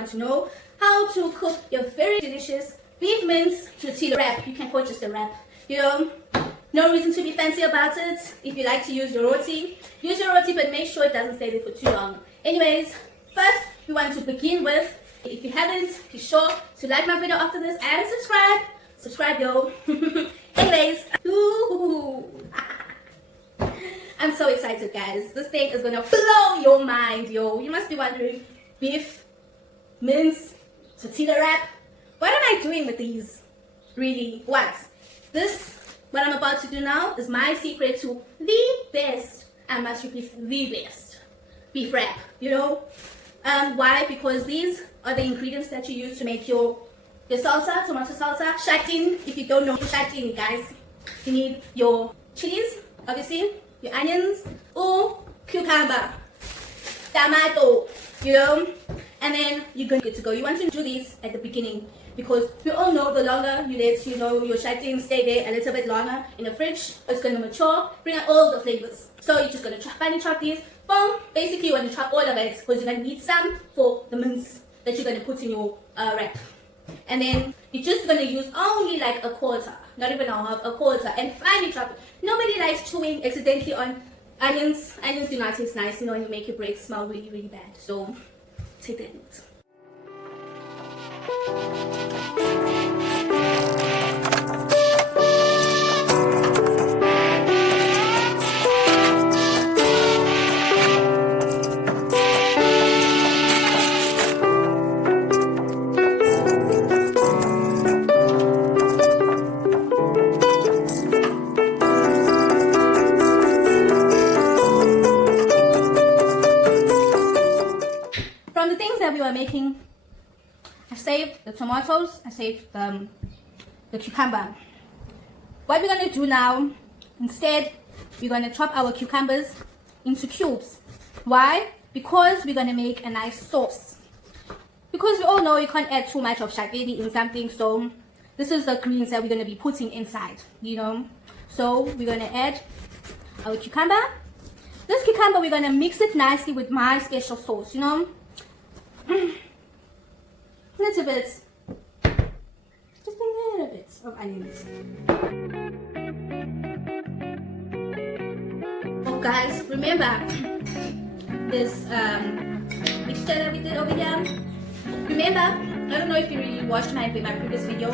want to know how to cook your very delicious beef mince tortilla wrap. You can call it just a wrap, you know. No reason to be fancy about it. If you like to use your roti, use your roti, but make sure it doesn't stay there for too long. Anyways, first we want to begin with, if you haven't, be sure to like my video after this and subscribe yo. Anyways, I'm so excited, guys. This thing is gonna blow your mind, yo. You must be wondering, beef mince tortilla wrap, what am I doing with these? Really, what I'm about to do now is my secret to the best, I must repeat, the best beef wrap, you know. Why? Because these are the ingredients that you use to make your salsa, tomato salsa, shatin. If you don't know shatin, guys, you need your chilies, obviously, your onions, or cucumber, tomato, you know, and then you're good to go. You want to do this at the beginning because we all know the longer you let, you know, your shatin stay there a little bit longer in the fridge, it's going to mature, bring out all the flavors. So you're just going to finely chop these. Boom. Basically, you want to chop all of it because you're going to need some for the mince that you're going to put in your wrap. And then you're just going to use only like a quarter, not even a half, a quarter, and finely chop it. Nobody likes chewing accidentally on onions. Onions do not taste nice, you know, and you make your bread smell really, really bad. So take that note. From the things that we were making, I saved the tomatoes, I saved the cucumber. What we're going to do now, instead, we're going to chop our cucumbers into cubes. Why? Because we're going to make a nice sauce. Because we all know you can't add too much of shakedi in something, so this is the greens that we're going to be putting inside, you know. So we're going to add our cucumber. This cucumber, we're going to mix it nicely with my special sauce, you know. Little bit, just a little bit of onions. Oh guys, remember this mixture that we did over here? Remember, I don't know if you really watched my previous video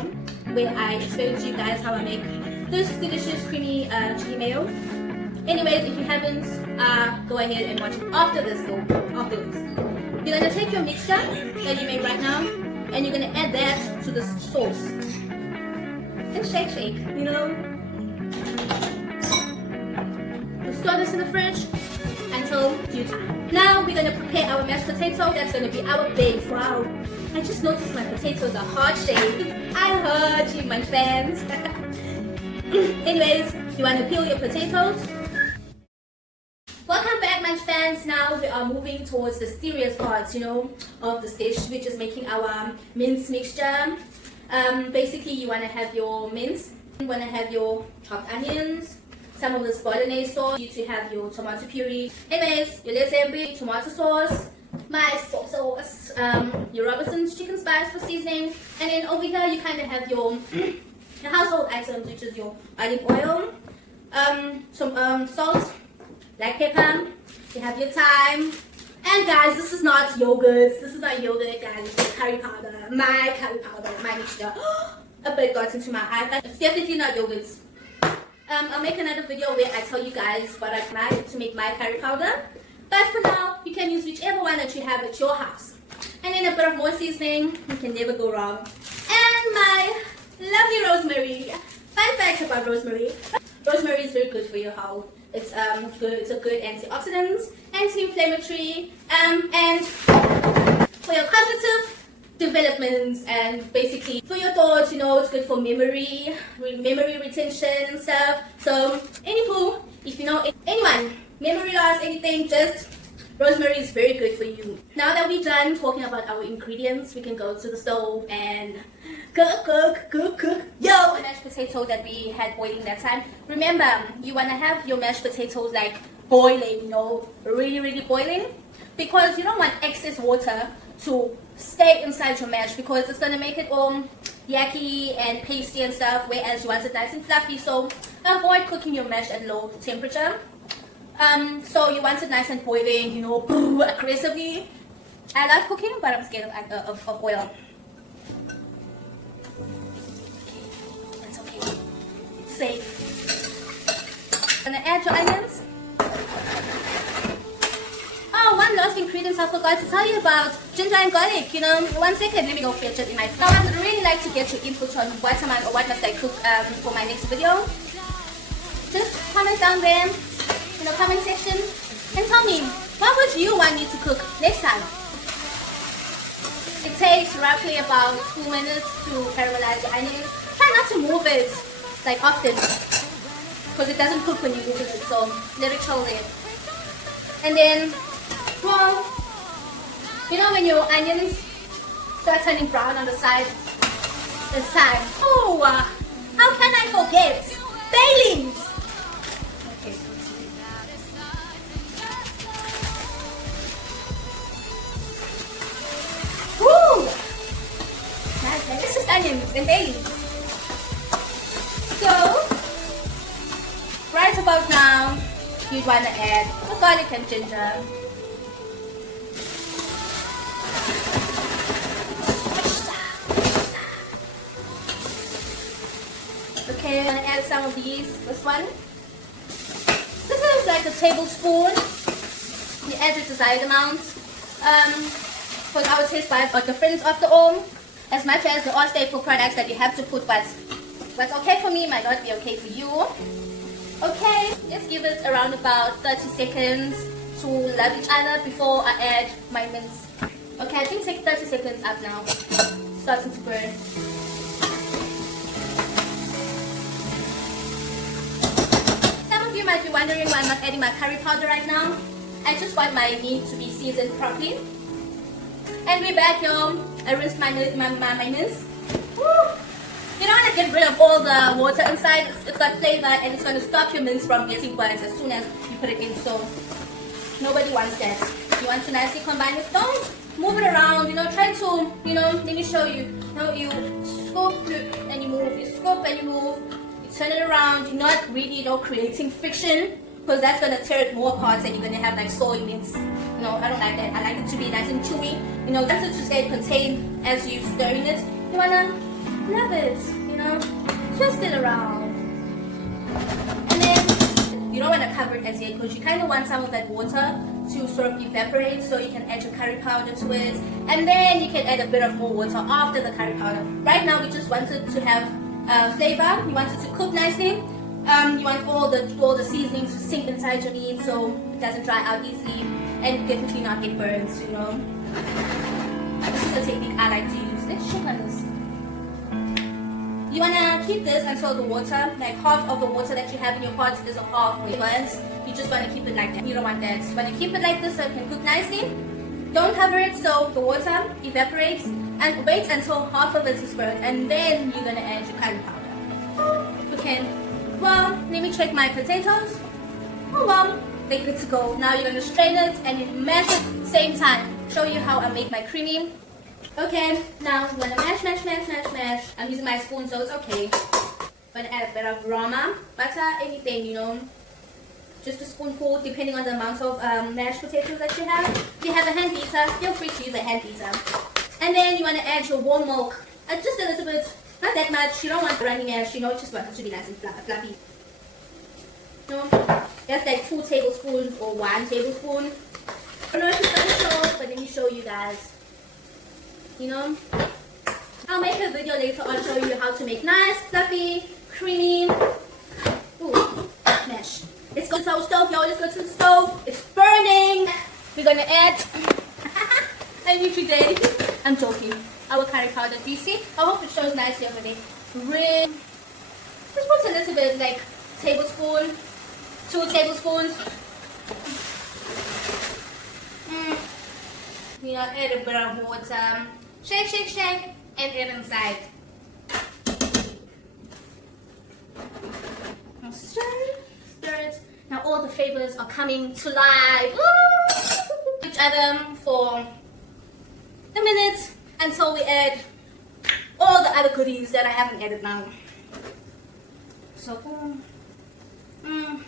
where I explained to you guys how I make this delicious creamy chili mayo. Anyways, if you haven't, go ahead and watch it after this though, afterwards. You're going to take your mixture that you made right now and you're going to add that to the sauce. And shake, you know. We'll store this in the fridge until due time. Now we're going to prepare our mashed potato. That's going to be our base. Wow. I just noticed my potatoes are heart-shaped. I heard you, Munch fans. Anyways, you want to peel your potatoes. Welcome back, Munch fans. Now we are moving towards the serious parts, you know, of this dish, which is making our mince mixture. Basically, you want to have your mince, you want to have your chopped onions, some of this bolognese sauce, you to have your tomato puree. Anyways, your lezzembe, tomato sauce, my sauce, your Robertson's chicken spice for seasoning, and then over here you kind of have your household items, which is your olive oil, some salt, black pepper, you have your thyme, and guys, this is not yogurt, guys, this is curry powder, my mixture. A bit got into my eye, it's definitely not yogurt. I'll make another video where I tell you guys what I like to make my curry powder, but for now, you can use whichever one that you have at your house. And then a bit of more seasoning, you can never go wrong. And my lovely rosemary. Fun fact about rosemary. Rosemary is very good for your health. It's good. It's a good antioxidant, anti-inflammatory, and for your cognitive development, and basically for your thoughts. You know, it's good for memory retention and stuff. So, anywho, if you know anyone memory loss, anything, just rosemary is very good for you. Now that we're done talking about our ingredients, we can go to the stove and cook. Yo, the mashed potato that we had boiling that time. Remember, you want to have your mashed potatoes like boiling, you know, really boiling, because you don't want excess water to stay inside your mash because it's gonna make it all yucky and pasty and stuff, whereas you want it nice and fluffy. So avoid cooking your mash at low temperature. So you want it nice and boiling, you know, aggressively. I love cooking, but I'm scared of oil. That's okay. It's safe. Gonna add your onions. Oh, one last ingredient I forgot to tell you about: ginger and garlic. You know, 1 second, let me go fetch it in my phone. I would really like to get your input on what must I cook for my next video. Just comment down there in the comment section and tell me what would you want me to cook next time. It takes roughly about 2 minutes to caramelize the onions. Try not to move it like often because it doesn't cook when you move it. So let it chill there. And then, well, you know when your onions start turning brown on the side, it's time. Oh, how can I forget? Bay leaves. Okay. Woo! Nice. It's just onions and bay leaves. So, right about now, you'd want to add the garlic and ginger. Okay, I'm going to add some of these. This one. This is like a tablespoon. You add the desired amount. Because our taste buds are different after all. As much as there are staple products that you have to put, but what's okay for me might not be okay for you. Okay, let's give it around about 30 seconds to love each other before I add my mince. Okay, I think take 30 seconds up now. Starting to burn. Some of you might be wondering why I'm not adding my curry powder right now. I just want my meat to be seasoned properly. And we're back, y'all. I rinsed my mince. Woo! You don't want to get rid of all the water inside. It's got flavor and it's going to stop your mince from getting burnt as soon as you put it in. So nobody wants that. You want to nicely combine it. Don't move it around. You know, try to, you know, let me show you. You know, you scoop and you move. You scoop and you move. You turn it around. You're not really, you know, creating friction because that's going to tear it more apart and you're going to have like soy mince. You know, I don't like that. I like it to be nice and chewy. You know, that's it to stay contained as you're stirring it. You want to love it, you know, twist it around. And then you don't want to cover it as yet because you kind of want some of that water to sort of evaporate so you can add your curry powder to it. And then you can add a bit of more water after the curry powder. Right now we just want it to have flavor. You want it to cook nicely. You want all the seasonings to sink inside your meat so it doesn't dry out easily and definitely not get burned, you know. This is the technique I like to use. Let's check on this. You want to keep this until the water, like half of the water that you have in your pot is halfway burnt. You just want to keep it like that. You don't want that. You want to keep it like this so it can cook nicely. Don't cover it so the water evaporates and wait until half of it is burnt and then you're going to add your curry powder. Okay, well, let me check my potatoes. Oh well, they're good to go. Now you're going to strain it and you mash it same time. Show you how I make my creamy. Okay, now I'm gonna mash. I'm using my spoon, so it's okay. I'm gonna add a bit of rama, butter, anything, you know. Just a spoonful, depending on the amount of mashed potatoes that you have. If you have a hand beater, feel free to use a hand beater. And then you wanna add your warm milk, just a little bit, not that much. You don't want runny mash, you know. You just want it to be nice and fluffy. You know, that's like 2 tablespoons or 1 tablespoon. I don't know if it's gonna show, but let me show you guys. You know, I'll make a video later on showing you how to make nice, fluffy, creamy, mash. Let's go to our stove, y'all. Let's go to the stove. It's burning. We're gonna add a Nutri-Day. I'm joking. Our curry powder. Do you see? I hope it shows nicely over there. Just put a little bit, like tablespoon, 2 tablespoons. You know, add a bit of water. Shake, and add inside. Now stir it. Now all the flavors are coming to life. Each other for a minute until we add all the other goodies that I haven't added now. So boom.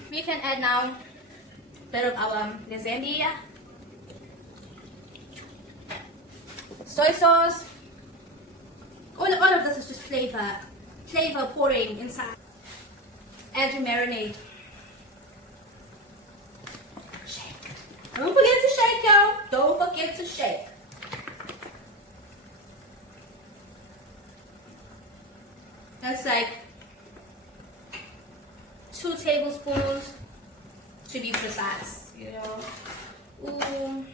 We can add now a bit of our lasagna, soy sauce. All of this is just flavor pouring inside. Add your marinade. Shake. Don't forget to shake, y'all. Don't forget to shake. That's like 2 tablespoons to be precise, you know. Ooh.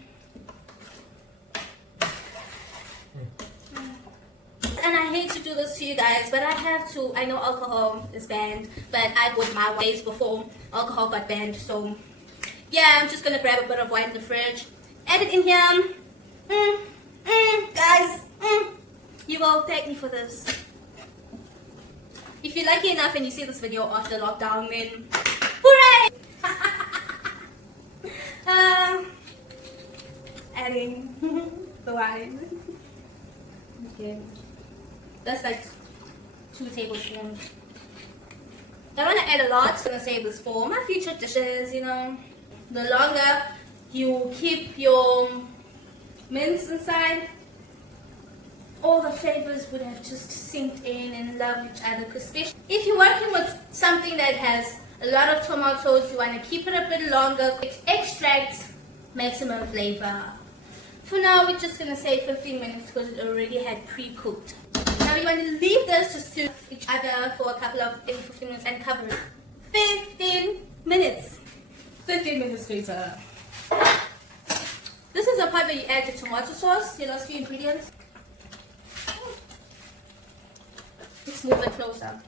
And I hate to do this to you guys, but I have to. I know alcohol is banned, but I would my ways before alcohol got banned. So yeah, I'm just gonna grab a bit of wine in the fridge, add it in here. Guys, you will thank me for this. If you're lucky enough and you see this video after lockdown, then hooray! Adding the wine. Okay. That's like 2 tablespoons. I don't want to add a lot. I'm going to save this for my future dishes, you know. The longer you keep your mince inside, all the flavors would have just sinked in and loved each other. Especially if you're working with something that has a lot of tomatoes, you want to keep it a bit longer, extract maximum flavor. For now, we're just going to say 15 minutes because it already had pre-cooked. Now you want to leave this to suit each other for a couple of 15 minutes and cover it. 15 minutes. 15 minutes later. This is the part where you add the tomato sauce, your last few ingredients. Let's move it closer.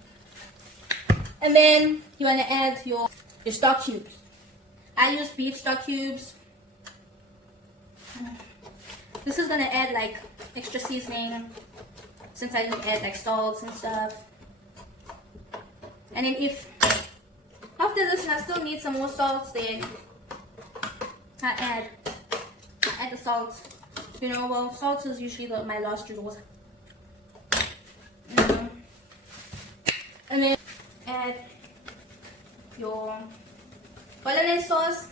And then you want to add your stock cubes. I use beef stock cubes. This is going to add like extra seasoning, since I didn't add like salts and stuff. And then if after this and I still need some more salts, then I add the salt. You know, well, salt is usually my last resort. And then add your bolognese sauce.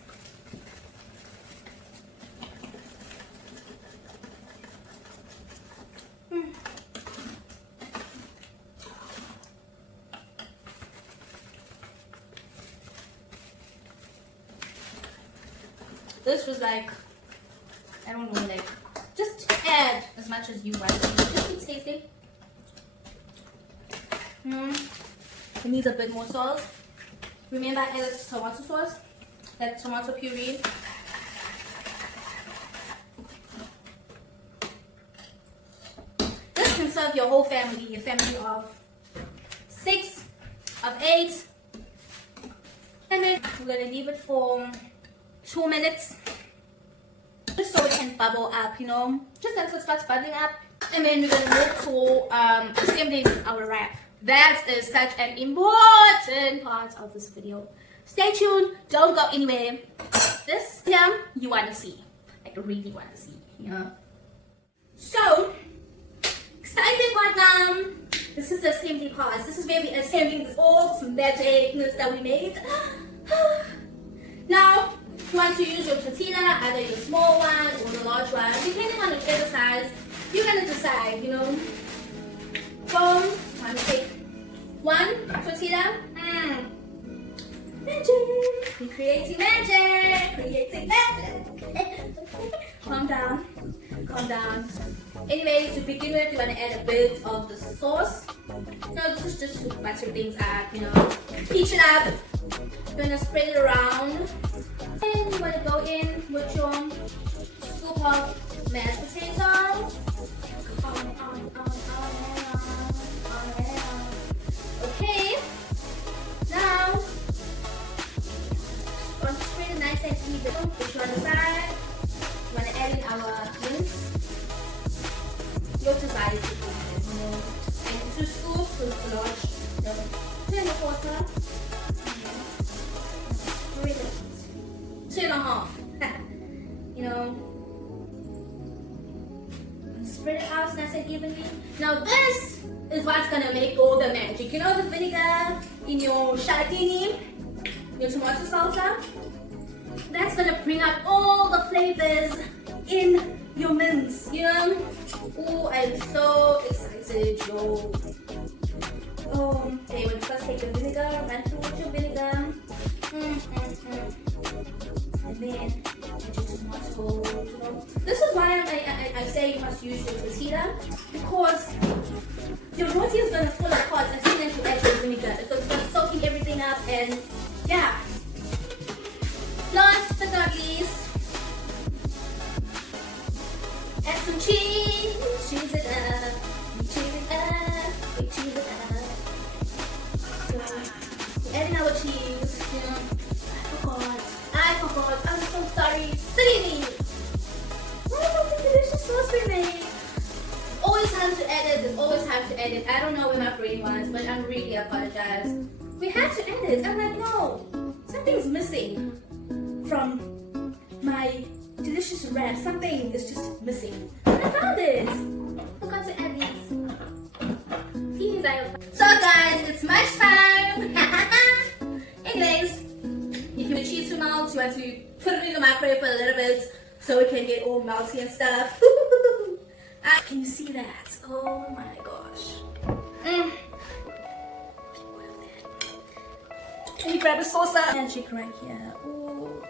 This was like, I don't know, like, just add as much as you want. Just keep tasting. It needs a bit more sauce. Remember, I added tomato sauce, that tomato puree. This can serve your whole family, a family of 6, of 8. And then we're going to leave it for 2 minutes, just so it can bubble up, you know, just until it starts bubbling up. And then we're going to move to assembling our wrap. That is such an important part of this video. Stay tuned, don't go anywhere. This here you want to see, like really want to see, you know. So, exciting part now. This is the assembly part. This is where we're assembling this all this magicness that we made. Now, you want to use your tortilla, either your small one or the large one, depending on whichever size. You're gonna decide, you know. So, I'm gonna take 1 tortilla. Magic! We're creating magic! Creating magic! Calm down. Calm down. Anyway, to begin with, you want to add a bit of the sauce. No, this is just to butter things up, you know. Heat it up. You're gonna spread it around. And you want to go in with your scoop of mashed potatoes. Okay. Now, going to spread it nice and even. Put it on the side. You want to add in our mince. Your desire to do it, you know. And 2 scoops, so it's large. 2 and a quarter. Spread it. 2 and a half. You know. house nice and evenly. Now this is what's gonna make all the magic. You know the vinegar in your shallotini, your tomato salsa? That's gonna bring out all the flavors in your mince, you know? Oh, I'm so excited, yo. Oh, okay, when you first take the vinegar, run through with your vinegar. And then add your tomatoes, you know. This is why I say you must use your tortilla, because your roti is gonna fall apart as soon as you add your vinegar. So it's gonna soaking everything up, and yeah. Last but not least, add some cheese. Cheese it up. Cheese it up. We cheese it up. So, we're adding our cheese. You know, I forgot. I'm so sorry. Silly me. What about the delicious sauce we made? Always have to add it. There's always have to add it. I don't know where my brain was, but I'm really apologize. We had to add it. I'm like, no, something's missing from my delicious wrap. Something is just missing. And I found it. Forgot to add these. Please, So guys, it's Munch Fam. Anyways, if you cheese to melt, you have to put it in the microwave for a little bit so it can get all melty and stuff. Can you see that? Oh my gosh. Can you grab a salsa? Magic right here. Ooh.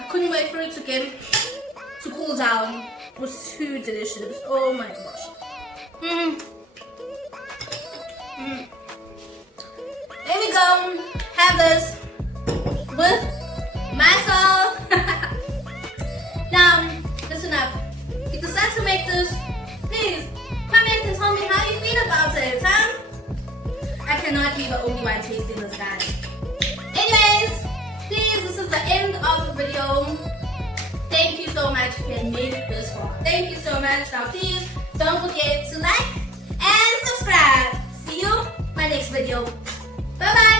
I couldn't wait for it to cool down. It was too delicious. Oh my gosh. There we go. Have this with myself. Now, listen up. If you decide to make this, please comment and tell me how you feel about it, huh? I cannot be the only one tasting this, guys. Anyways, please, this is the end of the video. Thank you so much if you made it this far. Thank you so much. Now please don't forget to like and subscribe. See you in my next video. Bye bye.